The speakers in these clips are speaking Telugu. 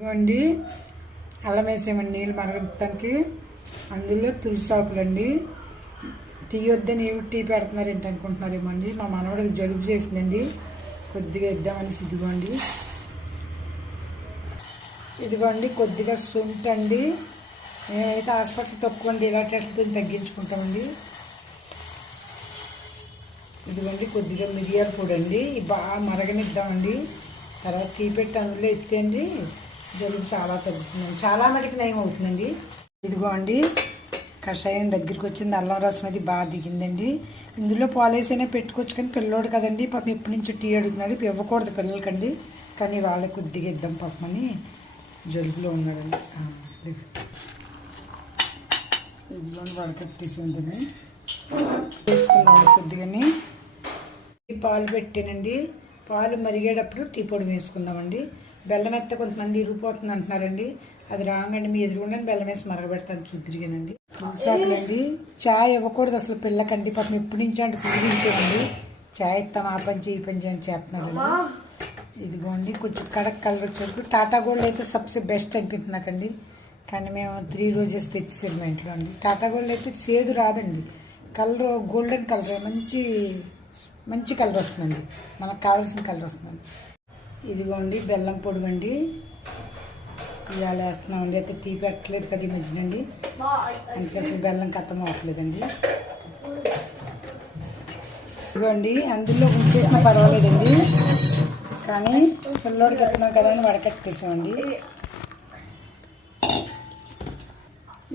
ఇదిగోండి అల్లం వేసేయమండి నీళ్ళు మరగడానికి. అందులో తులసి ఆకులండి. టీ వద్దని టీ పెడుతున్నారు ఏంటి అనుకుంటున్నారేమండి. మా మనవడికి జలుబు చేసిందండి, కొద్దిగా ఇద్దామనేసి. ఇదిగోండి కొద్దిగా శొంఠి అండి. నేనైతే హాస్పిటల్ తక్కువండి, ఇలాంటి తగ్గించుకుంటామండి. ఇదిగోండి కొద్దిగా మిరియాల పొడి అండి. బాగా మరగనిద్దామండి. తర్వాత టీ పెట్టి అందులో ఎత్తే అండి జలుబు చాలా తగ్గుతుందండి, చాలా మటుకు నయం అవుతుందండి. ఇదిగో అండి కషాయం దగ్గరికి వచ్చింది. అల్లం రసం అది బాగా దిగిందండి. ఇందులో పాలేసైనా పెట్టుకోవచ్చు, కానీ పిల్లోడు కదండి పాపం ఎప్పటి నుంచో టీ అడుగుతున్నాడు. ఇవ్వకూడదు పిల్లలకండి, కానీ వాళ్ళకి కొద్దిగా ఇద్దాం పాపమని. జలుబులో ఉన్నాడండి. ఇదిలో వడకట్టేసి ఉంటుంది. వేసుకున్నాము కొద్దిగాని. పాలు పెట్టానండి. పాలు మరిగేటప్పుడు టీ పొడి వేసుకుందామండి. బెల్లం ఎత్తే కొంతమంది ఇరిగిపోతుంది అంటున్నారండి. అది రాంగండి. మీ ఎదురుగుండని బెల్లం వేసి మరగబెడతాను చూద్దరిగానండి. తులసాకులండి. చాయ్ ఇవ్వకూడదు అసలు పిల్లకండి, పాపం ఎప్పటి నుంచి అంటే కుదిరించేయండి. చాయ్ ఇస్తాం ఆ పని చేయి పని చేయని చేస్తున్నారండి. ఇదిగోండి కొంచెం కడక్ కలర్ వచ్చేందుకు టాటా గోల్డ్ అయితే సబ్సే బెస్ట్ అనిపిస్తుంది నాకండి. కానీ మేము 3 రోజెస్ తెచ్చేసారు మా ఇంట్లో అండి. టాటా గోల్డ్ అయితే చేదు రాదండి, కలర్ గోల్డెన్ కలర్ మంచి కలర్ వస్తుందండి, మనకు కావాల్సిన కలర్ వస్తుందండి. ఇదిగోండి బెల్లం పొడిగండి. ఇవాళ వేస్తున్నామండి. అయితే టీ పెట్టలేదు కదా ఈ మధ్యనండి, అందుకే అసలు బెల్లం కథం అవ్వట్లేదండి. ఇదిగోండి అందులో ఉంచేసినా పర్వాలేదండి, కానీ పిల్లోడికి ఎత్తున్నాం కదా అని వడకట్టేసామండి.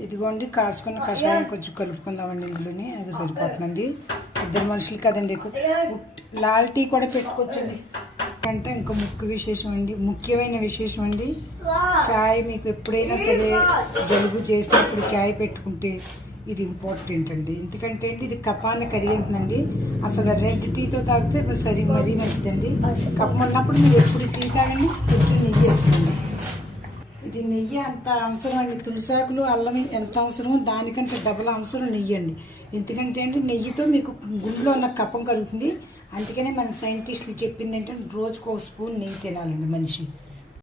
ఇదిగోండి కాసుకున్న కషాయం కొంచెం కలుపుకుందామండి ఇందులోని. అది సరిపోతుందండి, 2 మనుషులు కదండి. లాల్ టీ కూడా పెట్టుకోవచ్చండి. అంటే ఇంకో ముఖ్యమైన విశేషం అండి, చాయ్ మీకు ఎప్పుడైనా సరే జలుబు చేసినప్పుడు చాయ్ పెట్టుకుంటే ఇది ఇంపార్టెంట్ అండి. ఎందుకంటే అండి ఇది కఫాన్ని కరిగిందండి. అసలు రెడ్ టీతో తాగితే మరీ మంచిదండి. కఫం ఉన్నప్పుడు మీరు ఎప్పుడు టీ తాగండి, కొంచెం నెయ్యి వేసుకోండి. ఇది నెయ్యి అంత అవసరం అండి. తులసాకులు అల్లం ఎంత అవసరమో దానికంటే డబల్ అవసరం నెయ్యి అండి. ఎందుకంటే అండి నెయ్యితో మీకు గుండెలో ఉన్న కఫం కలుగుతుంది. అందుకనే మన సైంటిస్టులు చెప్పింది ఏంటంటే రోజుకు 1 స్పూన్ నెయ్యి తినాలండి మనిషి.